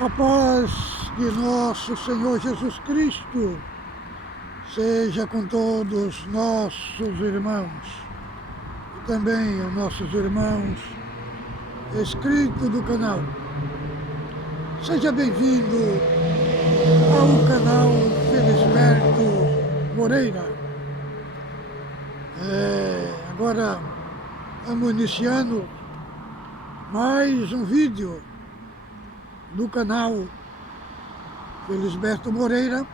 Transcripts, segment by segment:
A paz de nosso Senhor Jesus Cristo seja com todos nossos irmãos e também os nossos irmãos inscritos do canal. Seja bem-vindo ao canal Felisberto Moreira. Agora estamos iniciando mais um vídeo do canal Felisberto Moreira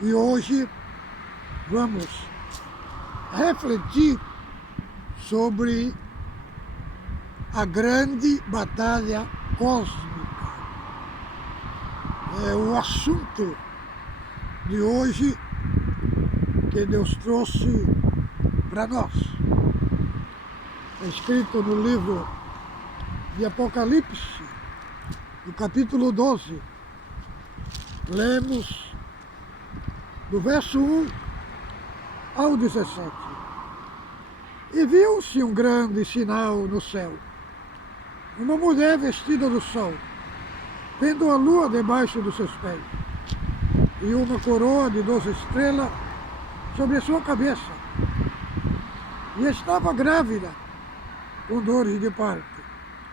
e hoje vamos refletir sobre a grande batalha cósmica. É o assunto de hoje que Deus trouxe para nós. É escrito no livro de Apocalipse, no capítulo 12, lemos do verso 1 ao 17. E viu-se um grande sinal no céu, uma mulher vestida do sol, tendo a lua debaixo dos seus pés, e uma coroa de 12 estrelas sobre a sua cabeça, e estava grávida, com dores de parto,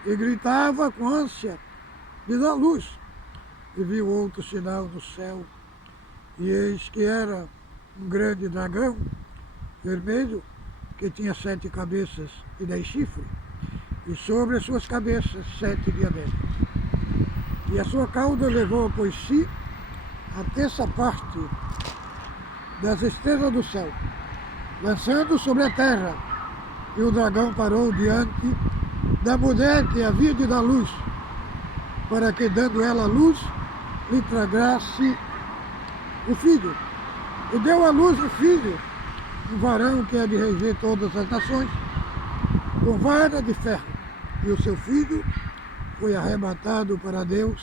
e gritava com ânsia de dar luz. E viu outro sinal no céu, e eis que era um grande dragão vermelho, que tinha 7 cabeças e 10 chifres, e sobre as suas cabeças 7 diademas. E a sua cauda levou após si a terça parte das estrelas do céu, lançando sobre a terra. E o dragão parou diante da mulher que havia de dar luz, para que, dando ela luz, lhe tragasse o filho. E deu à luz o filho, um varão que há de reger todas as nações, com vara de ferro. E o seu filho foi arrebatado para Deus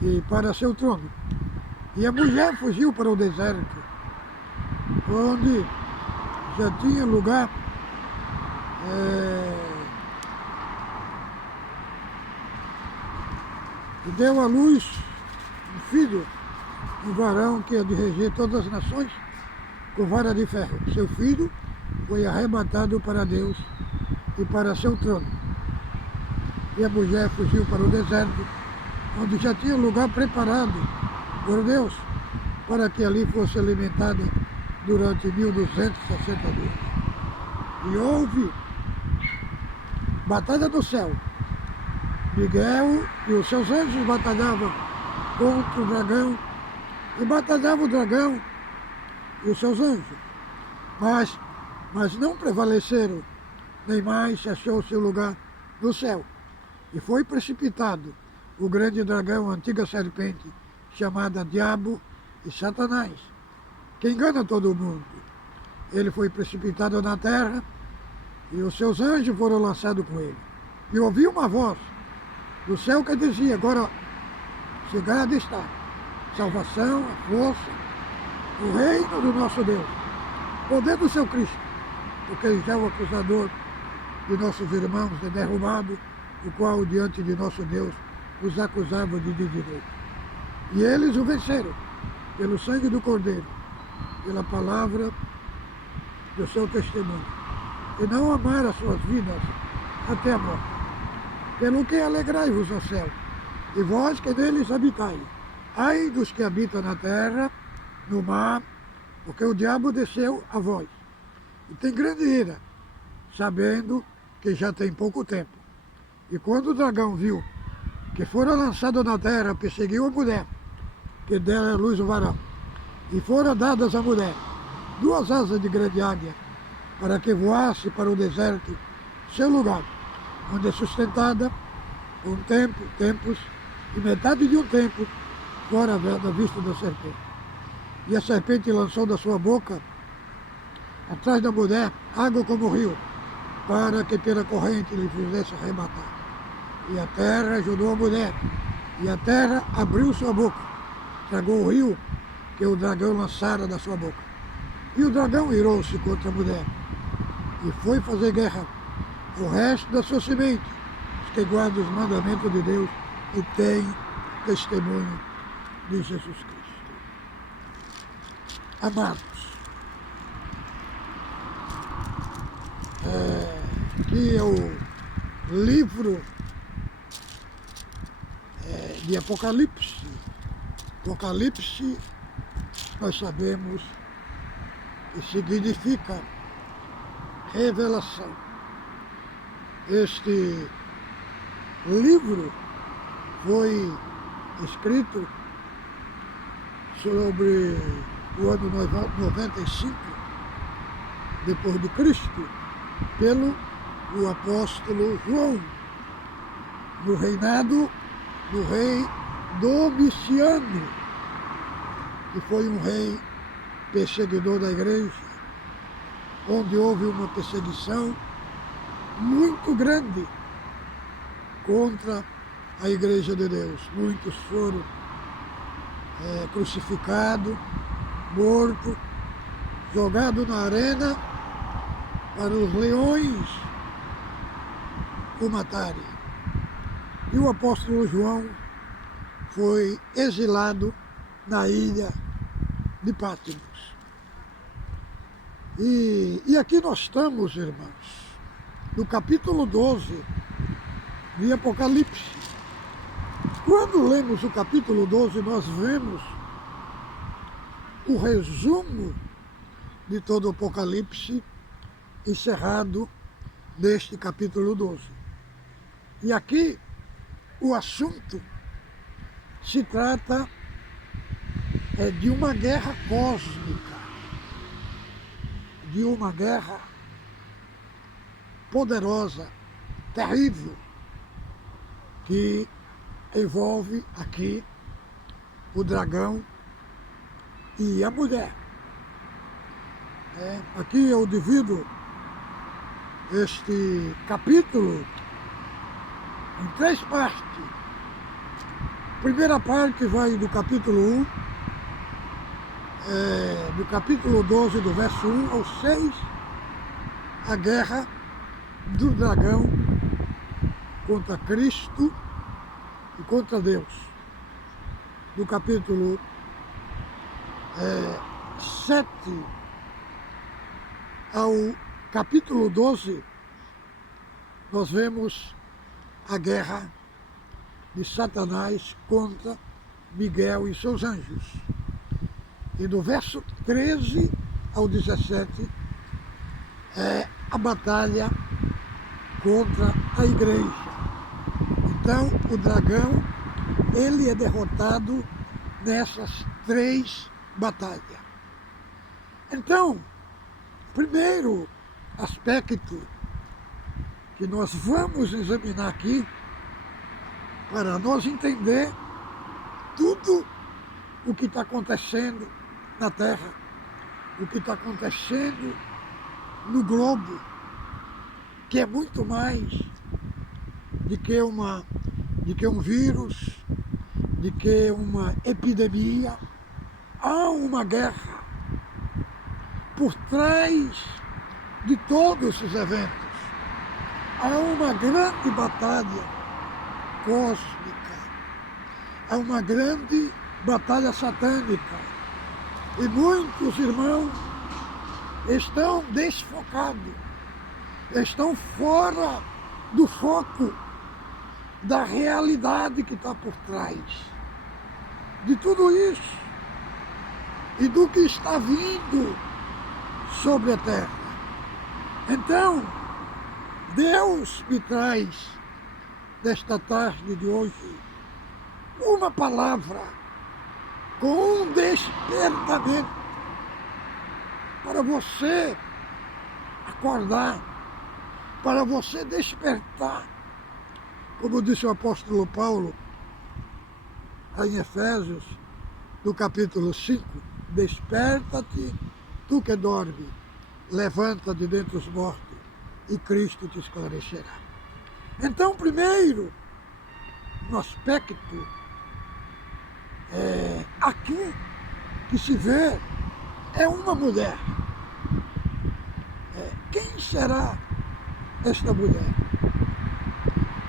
e para seu trono. E a mulher fugiu para o deserto, onde já tinha lugar e deu à luz um filho, um varão que há de reger todas as nações, com vara de ferro. Seu filho foi arrebatado para Deus e para seu trono. E a mulher fugiu para o deserto, onde já tinha lugar preparado por Deus, para que ali fosse alimentada durante 1260 dias. E houve batalha do céu. Miguel e os seus anjos batalhavam contra o dragão, e batalhava o dragão e os seus anjos. Mas não prevaleceram, nem mais se achou seu lugar no céu. E foi precipitado o grande dragão, a antiga serpente, chamada Diabo e Satanás, que engana todo mundo. Ele foi precipitado na terra, e os seus anjos foram lançados com ele. E ouvi uma voz do céu que dizia: agora chegada está salvação, a força, o reino do nosso Deus, poder do seu Cristo, porque já o acusador de nossos irmãos é derrubado, o qual diante de nosso Deus os acusava de direito. E eles o venceram pelo sangue do Cordeiro, pela palavra do seu testemunho, e não amaram as suas vidas até a morte. Pelo que alegrai-vos ao céu, e vós que neles habitais. Ai dos que habitam na terra, no mar, porque o diabo desceu a vós, e tem grande ira, sabendo que já tem pouco tempo. E quando o dragão viu que fora lançado na terra, perseguiu a mulher, que dera à luz o varão, e foram dadas à mulher 2 asas de grande águia, para que voasse para o deserto, seu lugar, onde é sustentada um tempo, tempos, e metade de um tempo, fora da vista da serpente. E a serpente lançou da sua boca, atrás da mulher, água como rio, para que pela corrente lhe fizesse arrebatar. E a terra ajudou a mulher, e a terra abriu sua boca, tragou o rio que o dragão lançara da sua boca. E o dragão irou-se contra a mulher, e foi fazer guerra ao resto da sua semente, os que guardam os mandamentos de Deus e têm testemunho de Jesus Cristo. Amados, que é o livro de Apocalipse. Apocalipse, nós sabemos que significa revelação. Este livro foi escrito sobre o ano 95 depois de Cristo pelo o apóstolo João, no reinado do rei Domiciano, que foi um rei perseguidor da igreja, onde houve uma perseguição muito grande contra a igreja de Deus. Muitos foram crucificados, mortos, jogados na arena para os leões o matarem. E o apóstolo João foi exilado na ilha de Patmos. E aqui nós estamos, irmãos, no capítulo 12 de Apocalipse. Quando lemos o capítulo 12, nós vemos o resumo de todo o Apocalipse encerrado neste capítulo 12. E aqui o assunto se trata de uma guerra cósmica, de uma guerra poderosa, terrível, que envolve aqui o dragão e a mulher. Aqui eu divido este capítulo em 3 partes. A primeira parte vai do capítulo 1, do capítulo 12, do verso 1 ao 6, a guerra do dragão contra Cristo e contra Deus. Do capítulo 7 ao capítulo 12, nós vemos a guerra de Satanás contra Miguel e seus anjos. E do verso 13 ao 17 é a batalha contra a igreja. Então, o dragão, ele é derrotado nessas 3 batalhas. Então, primeiro aspecto que nós vamos examinar aqui, para nós entender tudo o que está acontecendo na Terra, o que está acontecendo no globo, que é muito mais de que um vírus, de que uma epidemia. Há uma guerra por trás de todos os eventos. Há uma grande batalha cósmica, há uma grande batalha satânica. E muitos irmãos estão desfocados, estão fora do foco da realidade que está por trás de tudo isso e do que está vindo sobre a terra. Então, Deus me traz, nesta tarde de hoje, uma palavra com um despertamento para você acordar, para você despertar. Como disse o apóstolo Paulo, em Efésios, no capítulo 5, desperta-te, tu que dorme, levanta-te dentre os mortos, e Cristo te esclarecerá. Então, primeiro, no aspecto aqui que se vê é uma mulher. Quem será esta mulher?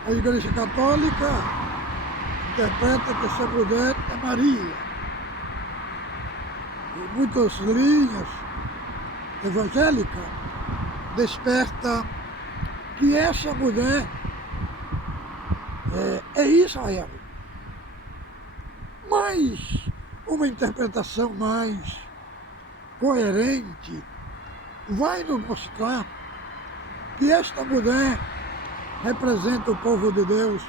A Igreja Católica interpreta que essa mulher é Maria. E muitas linhas evangélicas despertam que essa mulher é Israel. Mas uma interpretação mais coerente vai nos mostrar que esta mulher representa o povo de Deus,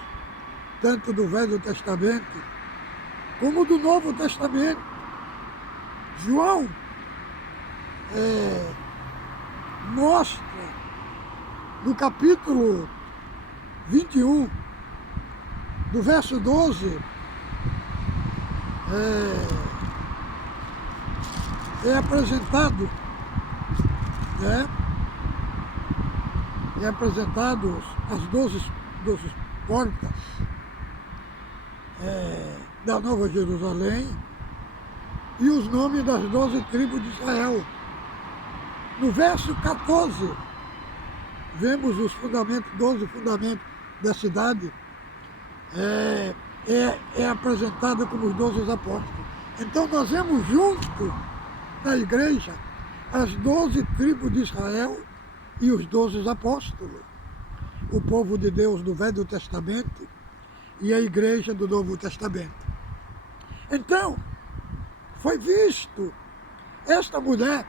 tanto do Velho Testamento como do Novo Testamento. João mostra no capítulo 21, do verso 12, é apresentado, as 12 portas da Nova Jerusalém e os nomes das 12 tribos de Israel. No verso 14, vemos os fundamentos, 12 fundamentos da cidade, é apresentado como os 12 apóstolos. Então nós vemos junto na igreja as 12 tribos de Israel e os 12 apóstolos, o povo de Deus do Velho Testamento e a igreja do Novo Testamento. Então, foi visto esta mulher,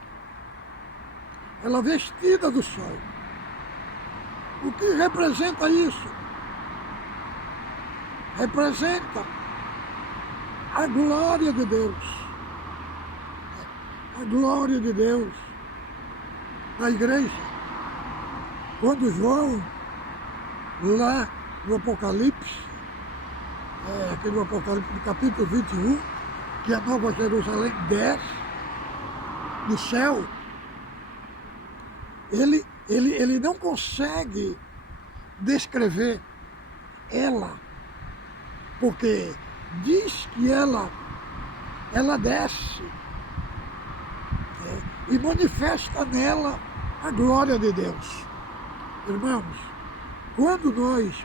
ela vestida do sol. O que representa isso? Representa a glória de Deus. A glória de Deus na igreja. Quando João, lá no Apocalipse, aqui no Apocalipse, no capítulo 21, que a Nova Jerusalém desce do céu, ele não consegue descrever ela, porque diz que ela desce e manifesta nela a glória de Deus. Irmãos,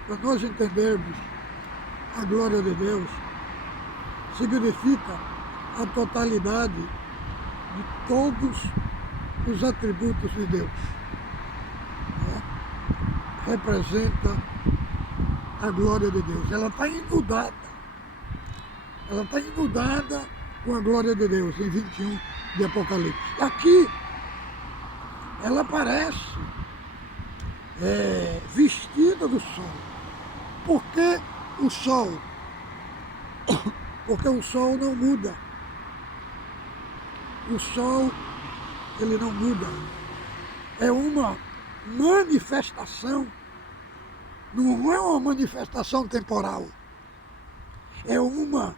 para nós entendermos a glória de Deus, significa a totalidade de todos os atributos de Deus. Representa a glória de Deus. Ela está inundada. Ela está inundada com a glória de Deus, em 21 de Apocalipse. Aqui, ela aparece vestida do sol. Por que o sol? Porque o sol não muda. O sol, ele não muda. É uma manifestação, não é uma manifestação temporal. É uma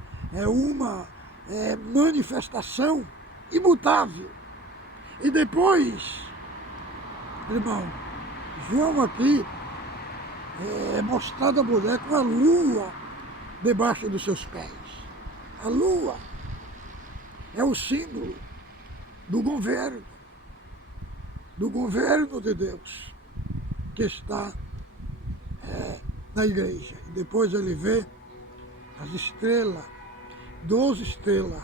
manifestação imutável. E depois, irmão, João aqui é mostrado a mulher com a lua debaixo dos seus pés. A lua é o símbolo do governo de Deus que está na igreja. E depois ele vê as estrelas, 12 estrelas,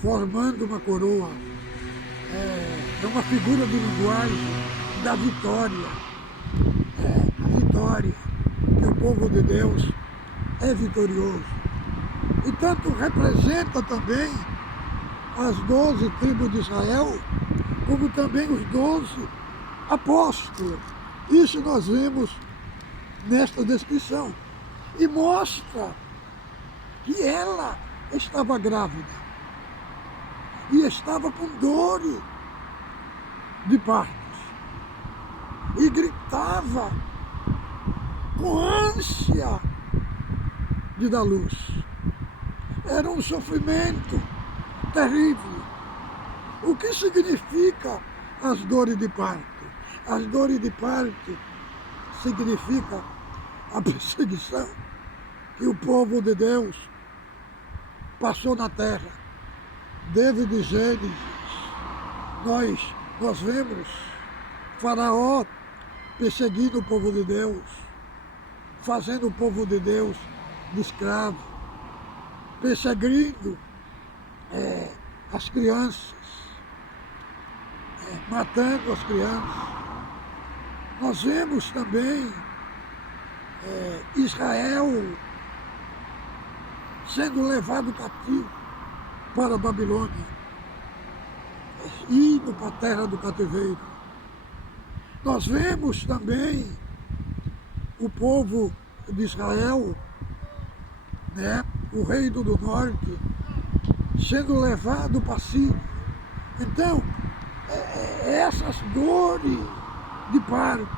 formando uma coroa. É uma figura de linguagem da vitória. A vitória, que o povo de Deus é vitorioso. E tanto representa também as 12 tribos de Israel, como também os 12 apóstolos. Isso nós vemos nesta descrição. E mostra que ela estava grávida e estava com dores de partos e gritava com ânsia de dar luz. Era um sofrimento terrível. O que significa as dores de parto? As dores de parto significa a perseguição que o povo de Deus passou na terra. Desde Gênesis, nós vemos Faraó perseguindo o povo de Deus. fazendo o povo de Deus de escravo, perseguindo as crianças, matando as crianças. Nós vemos também Israel sendo levado cativo para a Babilônia, indo para a terra do cativeiro. Nós vemos também o povo de Israel, o reino do norte, sendo levado para Síria. Então, essas dores de parto,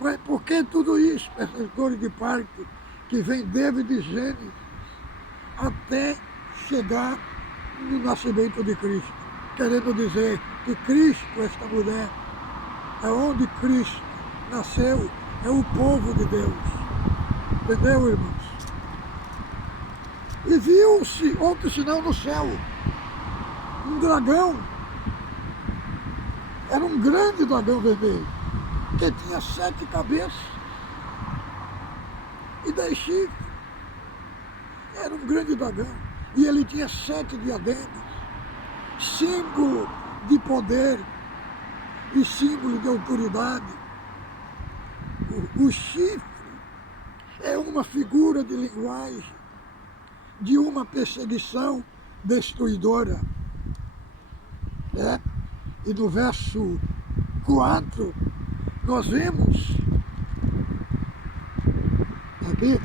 mas por que tudo isso? Essas dores de parto que vem desde Gênesis até chegar no nascimento de Cristo. Querendo dizer que Cristo, esta mulher, é onde Cristo nasceu, é o povo de Deus. Entendeu, irmãos? E viu-se outro sinal no céu, um dragão. Era um grande dragão vermelho, que tinha 7 cabeças e 10 chifres. Era um grande dragão. E ele tinha 7 diademas, símbolo de poder e símbolo de autoridade. O chifre é uma figura de linguagem de uma perseguição destruidora. E no verso 4, nós vemos aqui,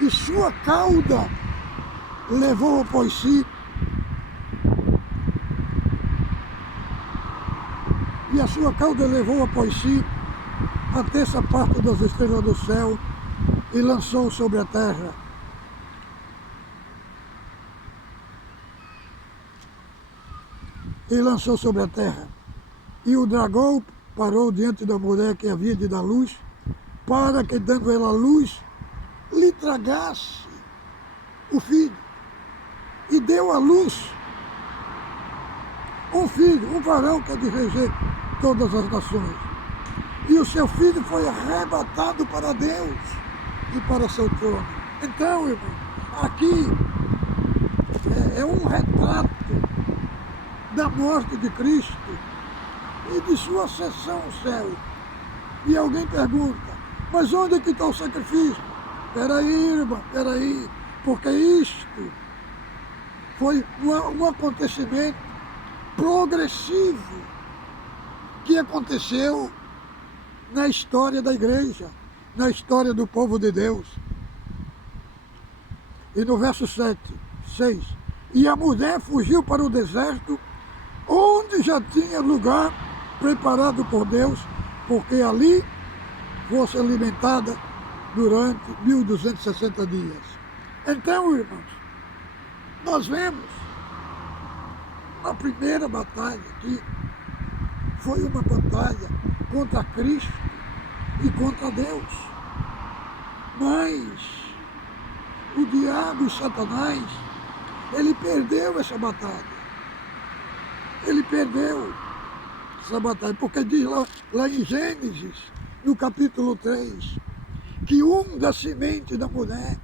e sua cauda levou após si, e a sua cauda levou após si a terça parte das estrelas do céu e lançou sobre a terra. E lançou sobre a terra. E o dragão parou diante da mulher que havia de dar luz, para que, dando ela luz, lhe tragasse o filho. E deu à luz um filho, um varão que é de reger todas as nações. E o seu filho foi arrebatado para Deus e para seu trono. Então, irmão, aqui é um retrato da morte de Cristo e de sua ascensão ao céu. E alguém pergunta, mas onde é que está o sacrifício? Peraí, irmão, peraí, porque isto foi um acontecimento progressivo que aconteceu na história da igreja, na história do povo de Deus. E no verso 6, e a mulher fugiu para o deserto, onde já tinha lugar preparado por Deus, porque ali fosse alimentada durante 1260 dias. Então, irmãos, nós vemos na primeira batalha aqui, foi uma batalha contra Cristo e contra Deus. Mas o diabo e Satanás, ele perdeu essa batalha. Ele perdeu essa batalha, porque diz lá em Gênesis, no capítulo 3, que um da semente da mulher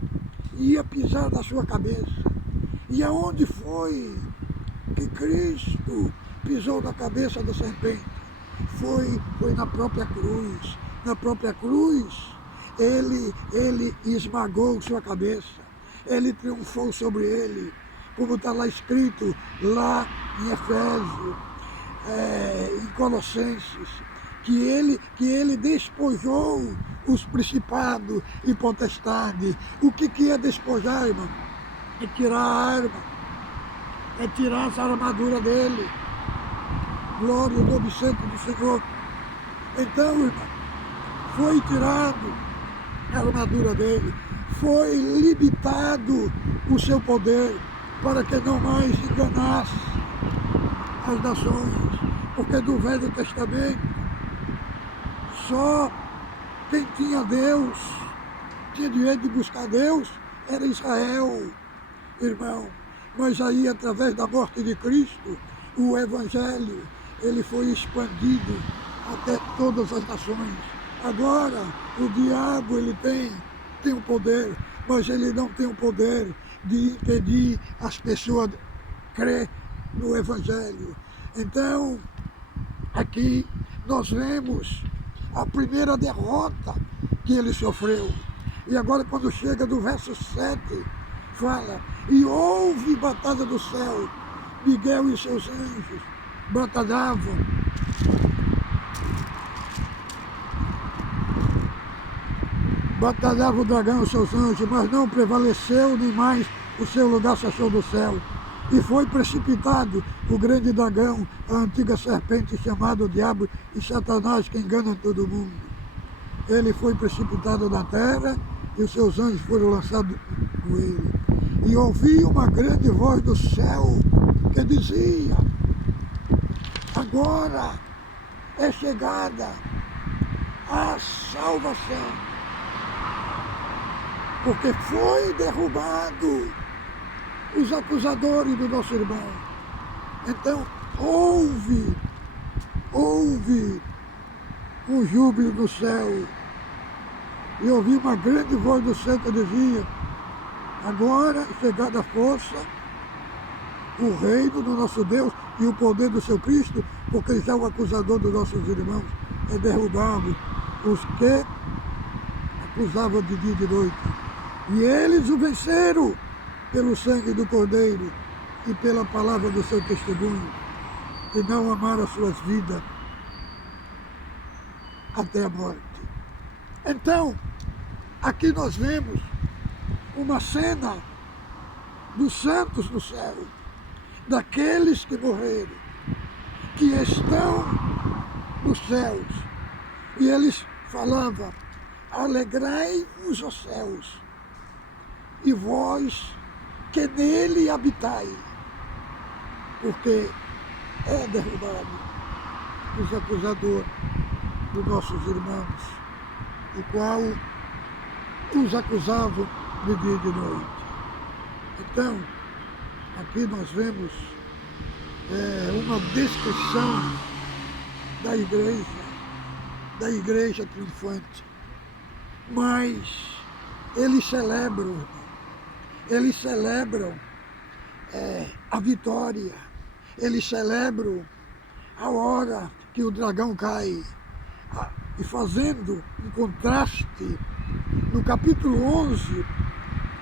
ia pisar na sua cabeça. E aonde foi que Cristo pisou na cabeça da serpente? Foi na própria cruz. Na própria cruz, ele esmagou sua cabeça. Ele triunfou sobre ele. Como está lá escrito, lá em Efésios, em Colossenses, que ele despojou os principados e potestades. O que é despojar, irmão? É tirar a arma, é tirar essa armadura dele. Glória ao nome santo do Senhor. Então, irmão, foi tirado a armadura dele, foi limitado o seu poder, para que não mais enganasse as nações, porque do Velho Testamento só quem tinha Deus, tinha direito de buscar Deus, era Israel, irmão. Mas aí, através da morte de Cristo, o Evangelho, ele foi expandido até todas as nações. Agora, o diabo, ele tem o poder, mas ele não tem o poder de impedir as pessoas de crer no Evangelho. Então, aqui nós vemos a primeira derrota que ele sofreu. E agora, quando chega do verso 7, fala: e houve batalha do céu, Miguel e seus anjos batalhavam. Batalhava o dragão e os seus anjos, mas não prevaleceu, nem mais o seu lugar se achou do céu. E foi precipitado o grande dragão, a antiga serpente chamada o diabo e Satanás, que engana todo mundo. Ele foi precipitado na terra e os seus anjos foram lançados com ele. E ouvi uma grande voz do céu que dizia: agora é chegada a salvação, porque foi derrubado os acusadores do nosso irmão. Então houve um júbilo no céu. E ouvi uma grande voz do céu que dizia: agora é chegada a força, o reino do nosso Deus e o poder do seu Cristo, porque já o acusador dos nossos irmãos é derrubado, os que acusavam de dia e de noite. E eles o venceram pelo sangue do Cordeiro e pela palavra do seu testemunho, e não amaram as suas vidas até a morte. Então, aqui nós vemos uma cena dos santos no céu, daqueles que morreram, que estão nos céus. E eles falavam: alegrai-vos, ó céus, e vós que nele habitai, porque é derrubado os acusadores dos nossos irmãos, o qual os acusavam de dia e de noite. Então, aqui nós vemos uma descrição da igreja triunfante. Mas eles celebram a vitória, eles celebram a hora que o dragão cai. E fazendo um contraste, no capítulo 11,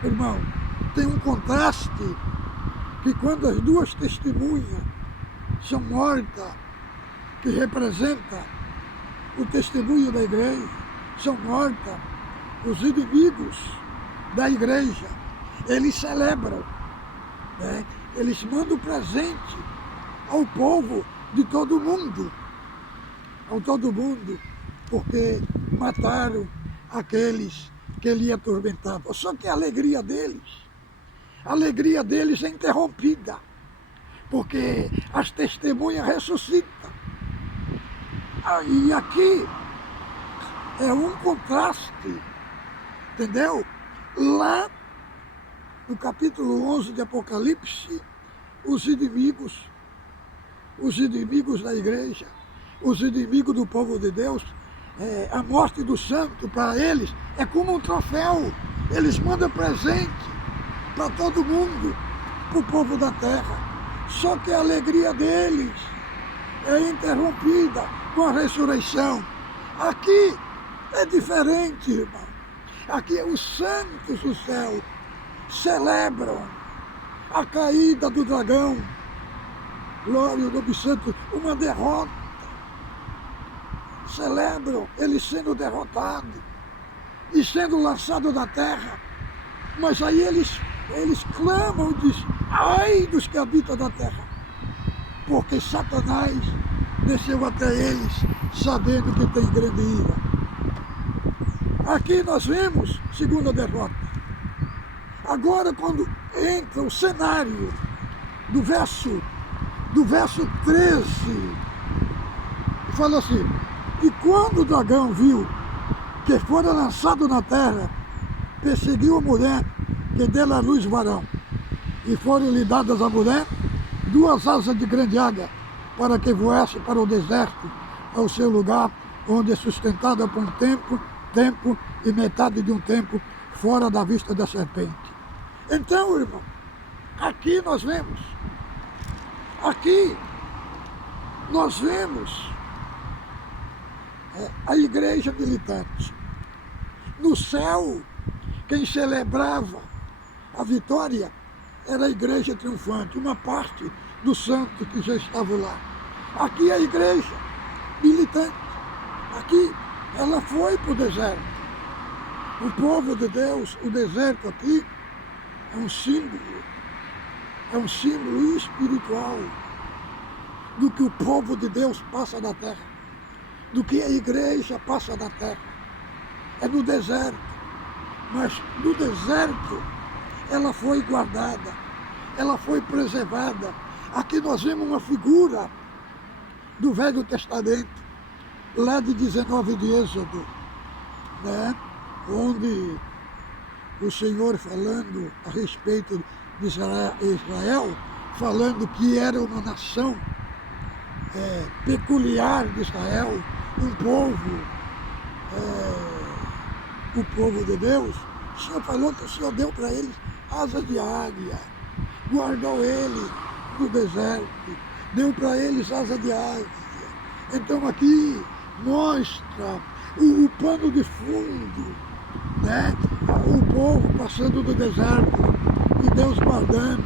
irmão, tem um contraste que quando as duas testemunhas são mortas, que representa o testemunho da igreja, são mortas, os inimigos da igreja, eles celebram, né? Eles mandam presente ao povo de todo mundo, porque mataram aqueles que ele atormentava. Só que a alegria deles é interrompida, porque as testemunhas ressuscitam. E aqui é um contraste, entendeu? Lá no capítulo 11 de Apocalipse, os inimigos da igreja, os inimigos do povo de Deus, a morte do santo para eles é como um troféu. Eles mandam presente para todo mundo, para o povo da terra. Só que a alegria deles é interrompida com a ressurreição. Aqui é diferente, irmão. Aqui os santos do céu celebram a caída do dragão. Glória ao nome santo, uma derrota. Celebram ele sendo derrotado e sendo lançado da terra. Mas aí eles clamam e dizem: ai dos que habitam da terra, porque Satanás desceu até eles, sabendo que tem grande ira. Aqui nós vemos segunda derrota. Agora, quando entra o cenário do verso 13, fala assim: e quando o dragão viu que fora lançado na terra, perseguiu a mulher que deu à luz varão, e foram-lhe dadas à mulher 2 asas de grande águia, para que voasse para o deserto, ao seu lugar, onde é sustentada por um tempo e metade de um tempo fora da vista da serpente. Então, irmão, aqui nós vemos a igreja militante. No céu, quem celebrava a vitória era a igreja triunfante, uma parte dos santos que já estavam lá. Aqui a igreja militante, aqui ela foi para o deserto. O povo de Deus, o deserto aqui, é um símbolo espiritual do que o povo de Deus passa na terra, do que a igreja passa na terra. É no deserto, mas no deserto ela foi guardada, ela foi preservada. Aqui nós vemos uma figura do Velho Testamento, lá de 19 de Êxodo, né? Onde o Senhor falando a respeito de Israel, falando que era uma nação peculiar de Israel, um povo, o povo de Deus. O Senhor falou que o Senhor deu para eles asas de águia, guardou ele no deserto, deu para eles asas de águia. Então aqui mostra o pano de fundo, né? O povo passando do deserto e Deus guardando.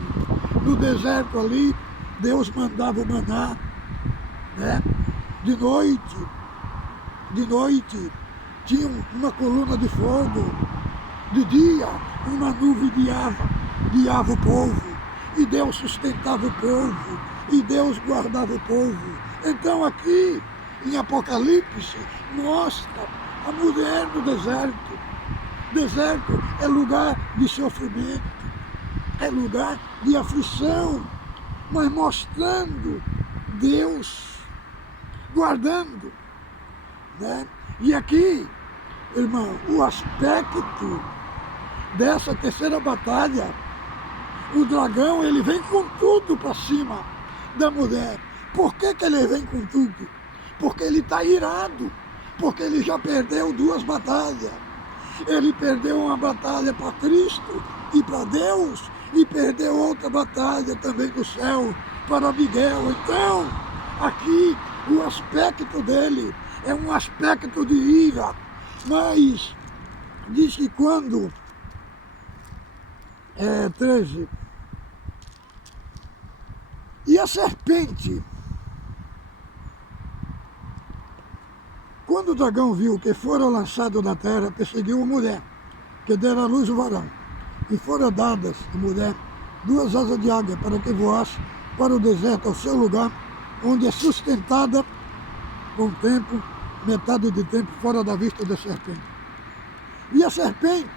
No deserto ali, Deus mandava o maná, né? De noite tinha uma coluna de fogo, de dia uma nuvem guiava o povo, e Deus sustentava o povo, e Deus guardava o povo. Então aqui em Apocalipse mostra a mulher no deserto. Deserto é lugar de sofrimento, é lugar de aflição, mas mostrando Deus, guardando, né? E aqui, irmão, o aspecto dessa terceira batalha, o dragão, ele vem com tudo para cima da mulher. Por que ele vem com tudo? Porque ele está irado, porque ele já perdeu 2 batalhas. Ele perdeu uma batalha para Cristo e para Deus, e perdeu outra batalha também do céu para Miguel. Então, aqui o aspecto dele é um aspecto de ira, mas diz que quando 13, e a serpente, quando o dragão viu que fora lançado na terra, perseguiu a mulher, que dera à luz o varão, e foram dadas à mulher 2 asas de águia para que voasse para o deserto, ao seu lugar, onde é sustentada com tempo, metade de tempo, fora da vista da serpente. E a serpente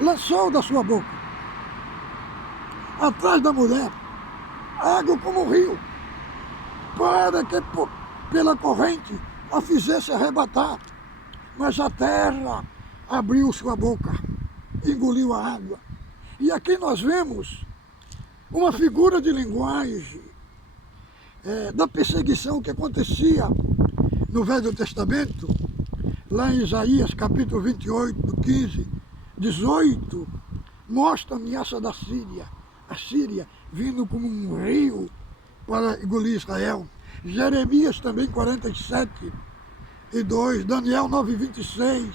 lançou da sua boca, atrás da mulher, água como um rio, para que pela corrente a fizesse arrebatar. Mas a terra abriu sua boca, engoliu a água. E aqui nós vemos uma figura de linguagem da perseguição que acontecia no Velho Testamento, lá em Isaías capítulo 28, 15, 18, mostra a ameaça da Síria, a Síria vindo como um rio para engolir Israel. Jeremias também 47 e 2, Daniel 9, 26,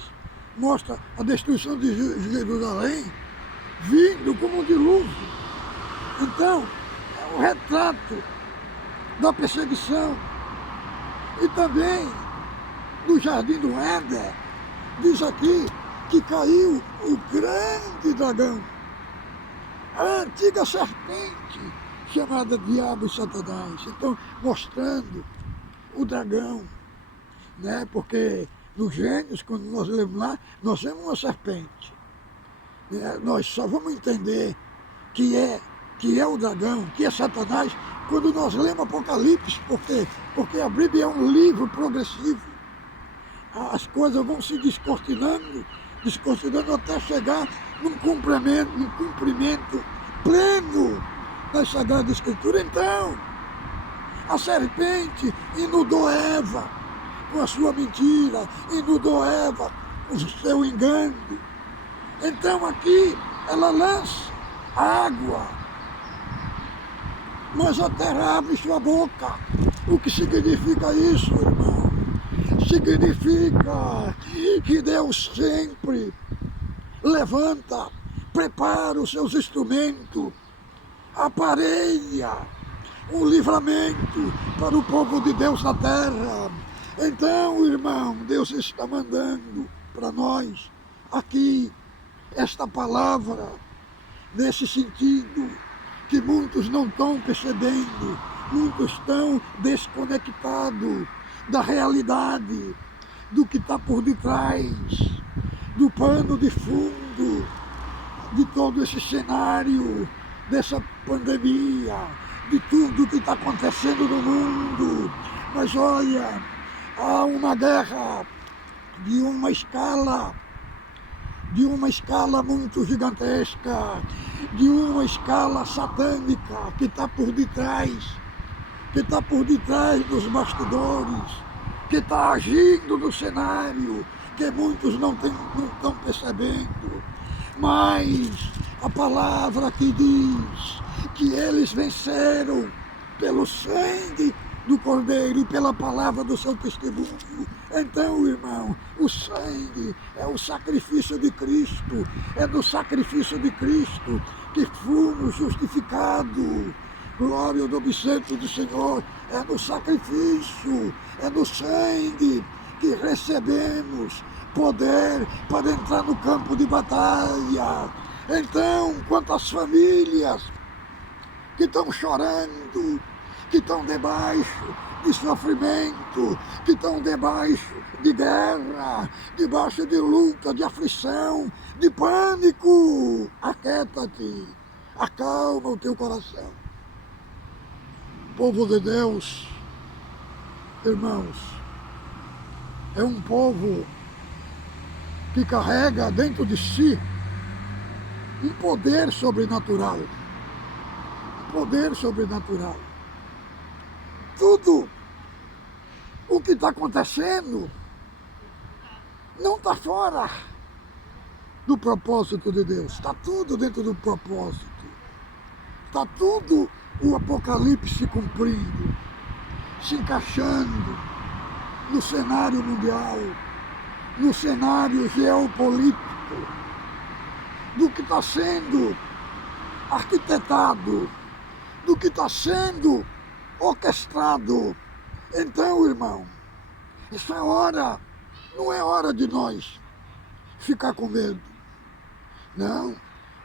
mostra a destruição de Jerusalém vindo como um dilúvio. Então, é um retrato da perseguição. E também no jardim do Éden, diz aqui que caiu o grande dragão, a antiga serpente, chamada Diabo e Satanás. Então, mostrando o dragão, né? Porque no Gênesis, quando nós lemos lá, nós vemos uma serpente. Nós só vamos entender que é o dragão, que é Satanás, quando nós lemos Apocalipse. Porque a Bíblia é um livro progressivo. As coisas vão se descortinando até chegar num cumprimento pleno das Sagradas Escrituras. Então, a serpente inundou Eva com a sua mentira, inundou Eva com o seu engano. Então aqui ela lança água, mas a terra abre sua boca. O que significa isso, irmão? Significa que Deus sempre levanta, prepara os seus instrumentos, aparelha um livramento para o povo de Deus na terra. Então, irmão, Deus está mandando para nós aqui esta palavra nesse sentido que muitos não estão percebendo, muitos estão desconectados da realidade, do que está por detrás, do pano de fundo, de todo esse cenário, dessa pandemia, de tudo que está acontecendo no mundo. Mas olha, há uma guerra de uma escala muito gigantesca, de uma escala satânica que está por detrás, dos bastidores, que está agindo no cenário, que muitos não estão percebendo. Mas a palavra que diz que eles venceram pelo sangue do Cordeiro e pela palavra do seu testemunho. Então, irmão, o sangue é o sacrifício de Cristo, é no sacrifício de Cristo que fomos justificados. Glória ao nome santo do Senhor, é no sacrifício, é no sangue que recebemos poder para entrar no campo de batalha. Então, quantas famílias que estão chorando, que estão debaixo de sofrimento, que estão debaixo de guerra, debaixo de luta, de aflição, de pânico. Aquieta-te, acalma o teu coração. Povo de Deus, irmãos, é um povo que carrega dentro de si um poder sobrenatural. Poder sobrenatural. Tudo o que está acontecendo não está fora do propósito de Deus. Está tudo dentro do propósito. Está tudo o Apocalipse se cumprindo, se encaixando no cenário mundial, no cenário geopolítico, do que está sendo arquitetado, do que está sendo orquestrado. Então, irmão, essa hora não é hora de nós ficar com medo. Não,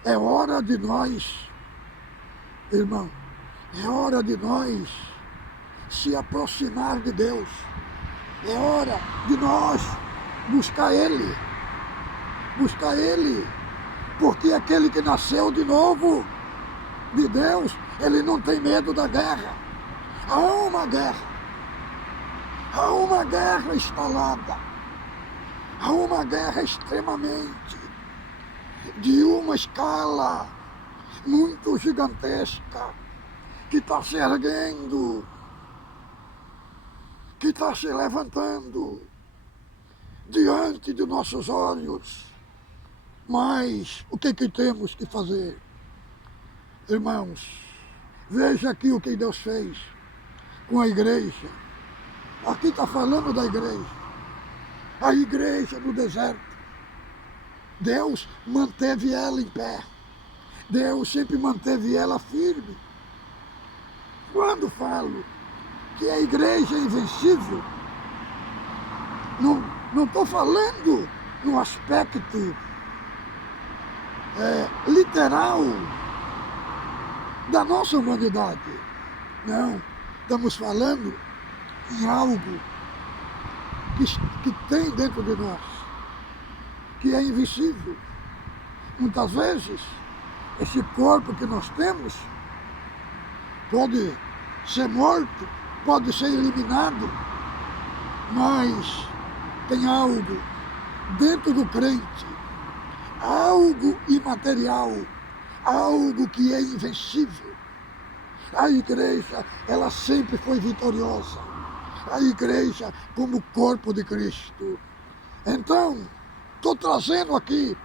é hora de nós, irmão, é hora de nós se aproximar de Deus. É hora de nós buscar Ele. Buscar Ele. Porque aquele que nasceu de novo de Deus, ele não tem medo da guerra. Há uma guerra. Há uma guerra instalada. Há uma guerra extremamente de uma escala muito gigantesca que está se erguendo, que está se levantando diante de nossos olhos. Mas o que temos que fazer? Irmãos, veja aqui o que Deus fez com a igreja. Aqui está falando da igreja. A igreja no deserto. Deus manteve ela em pé. Deus sempre manteve ela firme. Quando falo que a igreja é invencível, não estou falando no aspecto literal da nossa humanidade. Não, estamos falando em algo que tem dentro de nós, que é invisível. Muitas vezes, esse corpo que nós temos pode ser morto, pode ser eliminado, mas tem algo dentro do crente, algo imaterial, algo que é invencível. A igreja, ela sempre foi vitoriosa. a igreja como corpo de Cristo. Então, estou trazendo aqui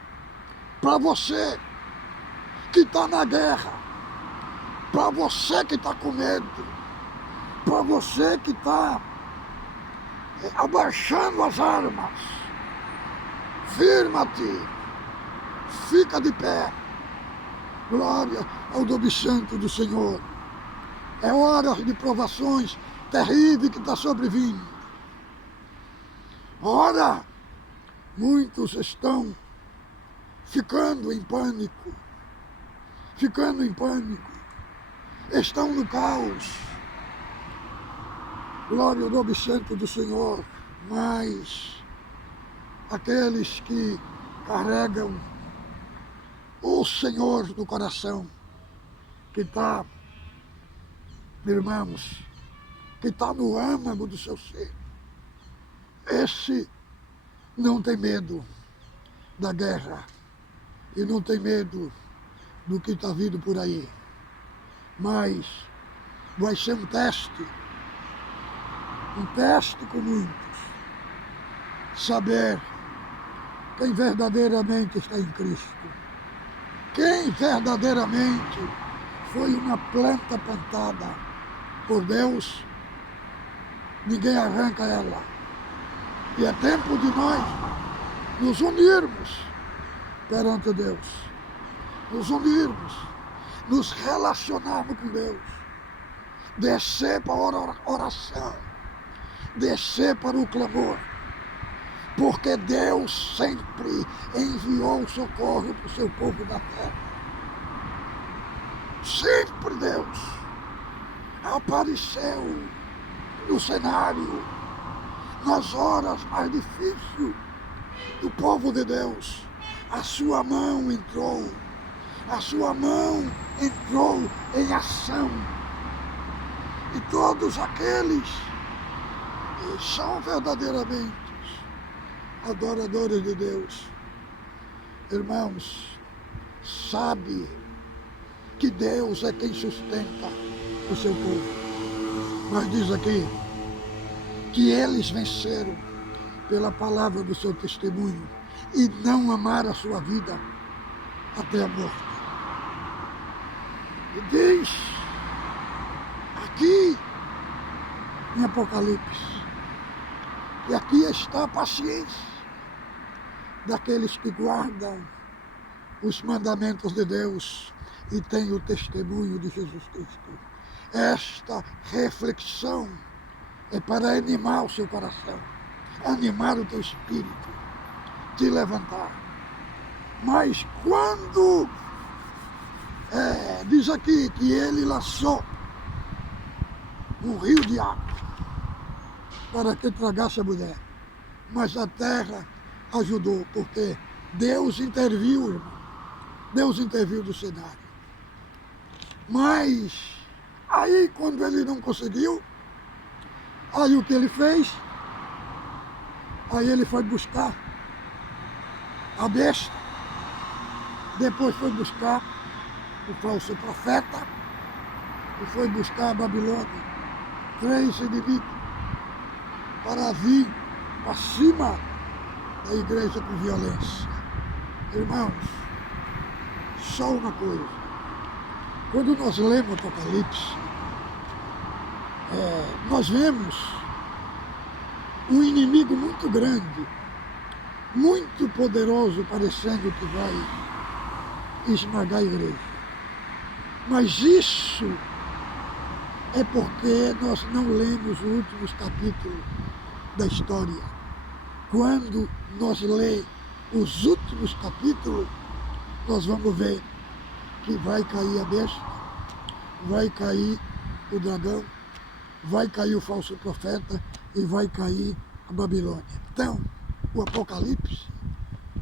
para você que está na guerra, para você que está com medo, para você que está abaixando as armas. Firma-te, fica de pé. Glória ao nome santo do Senhor. É hora de provações terríveis que está sobrevindo. Ora, muitos estão ficando em pânico, estão no caos. Glória ao nome santo do Senhor. Mas aqueles que carregam o Senhor no coração, que está, irmãos, que está no âmago do seu ser, esse não tem medo da guerra e não tem medo do que está vindo por aí. Mas vai ser um teste com muitos, saber quem verdadeiramente está em Cristo, quem verdadeiramente foi uma planta plantada por Deus. Ninguém arranca ela. E é tempo de nós nos unirmos perante Deus, nos unirmos, nos relacionarmos com Deus, descer para a oração, descer para o clamor, porque Deus sempre enviou socorro para o seu povo da terra. Sempre Deus apareceu no cenário, nas horas mais difíceis do povo de Deus. A sua mão entrou em ação. E todos aqueles que são verdadeiramente adoradores de Deus, irmãos, sabe que Deus é quem sustenta o seu povo. Mas diz aqui que eles venceram pela palavra do seu testemunho e não amaram a sua vida até a morte. E diz aqui em Apocalipse que aqui está a paciência daqueles que guardam os mandamentos de Deus e têm o testemunho de Jesus Cristo. Esta reflexão é para animar o seu coração, animar o teu espírito, te levantar. Mas quando diz aqui que ele lançou um rio de água para que tragasse a mulher, mas a terra ajudou, porque Deus interviu, irmão. Deus interviu no cenário. Mas aí quando ele não conseguiu, aí o que ele fez? Aí ele foi buscar a besta, depois foi buscar o falso profeta e foi buscar a Babilônia, 3 inimigos, para vir para cima da igreja com violência. Irmãos, só uma coisa, quando nós lemos Apocalipse, nós vemos um inimigo muito grande, muito poderoso, parecendo que vai esmagar a igreja. Mas isso é porque nós não lemos os últimos capítulos da história. Quando nós lemos os últimos capítulos, nós vamos ver que vai cair a besta, vai cair o dragão, vai cair o falso profeta e vai cair a Babilônia. Então, o Apocalipse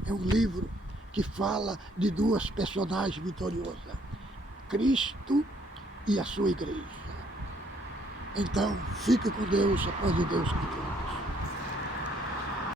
é um livro que fala de 2 personagens vitoriosas, Cristo e a sua igreja. Então, fique com Deus, a paz de Deus com todos.